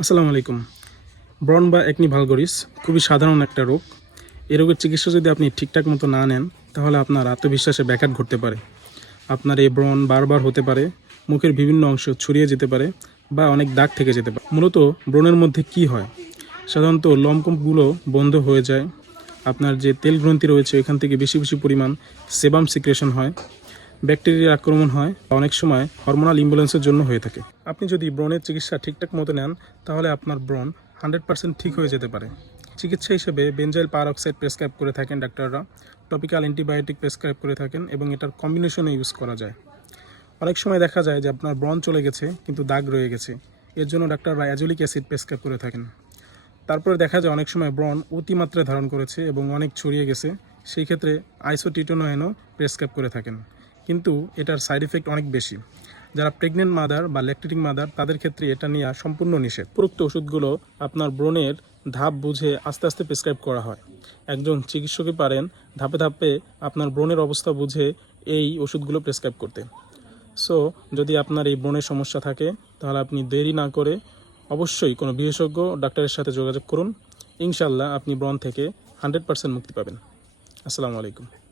আসসালামু আলাইকুম। ব্রন বা একনি ভালগরিস খুবই সাধারণ একটা রোগ। এই রোগের চিকিৎসা যদি আপনি ঠিকঠাক মতো না নেন, তাহলে আপনার আত্মবিশ্বাসে ব্যাঘাত ঘটতে পারে। আপনার এই ব্রণ বারবার হতে পারে, মুখের বিভিন্ন অংশ ছড়িয়ে যেতে পারে বা অনেক দাগ থেকে যেতে পারে। মূলত ব্রণের মধ্যে কি হয়? সাধারণত লমকম্পগুলো বন্ধ হয়ে যায়। আপনার যে তেল গ্রন্থি রয়েছে, এখান থেকে বেশি বেশি পরিমাণ সেবাম সিক্রেশন হয়। ব্যাকটেরিয়ার আক্রমণ হয় অনেক সময় হরমোনাল ইম্বুলেন্সের জন্য হয়ে থাকে। আপনি যদি ব্রণের চিকিৎসা ঠিকঠাক মতো নেন, তাহলে আপনার ব্রণ হান্ড্রেড পার্সেন্ট ঠিক হয়ে যেতে পারে। চিকিৎসা হিসেবে বেঞ্জাইল পার অক্সাইড প্রেসক্রাইব করে থাকেন ডাক্তাররা। টপিক্যাল অ্যান্টিবায়োটিক প্রেসক্রাইব করে থাকেন এবং এটার কম্বিনেশনে ইউজ করা যায়। অনেক সময় দেখা যায় যে আপনার ব্রণ চলে গেছে, কিন্তু দাগ রয়ে গেছে। এর জন্য ডাক্তাররা অ্যাজলিক অ্যাসিড প্রেসক্রাইব করে থাকেন। তারপরে দেখা যায় অনেক সময় ব্রণ অতিমাত্রায় ধারণ করেছে এবং অনেক ছড়িয়ে গেছে। সেই ক্ষেত্রে আইসোটিটোনোয়েনও প্রেসক্রাইব করে থাকেন। কিন্তু এটার সাইড এফেক্ট অনেক বেশি। যারা প্রেগনেন্ট মাদার বা ল্যাকটেটিং মাদার তাদের ক্ষেত্রে এটা নেওয়া সম্পূর্ণ নিষেধ। উপরোক্ত ওষুধগুলো আপনার ব্রণের ধাপ বুঝে আস্তে আস্তে প্রেসক্রাইব করা হয়। একজন চিকিৎসকই পারেন ধাপে ধাপে আপনার ব্রণের অবস্থা বুঝে এই ওষুধগুলো প্রেসক্রাইব করতে। সো যদি আপনার এই ব্রণের সমস্যা থাকে, তাহলে আপনি দেরি না করে অবশ্যই কোনো বিশেষজ্ঞ ডাক্তারের সাথে যোগাযোগ করুন। ইনশাল্লাহ আপনি ব্রণ থেকে হান্ড্রেড পার্সেন্ট মুক্তি পাবেন। আসসালামু আলাইকুম।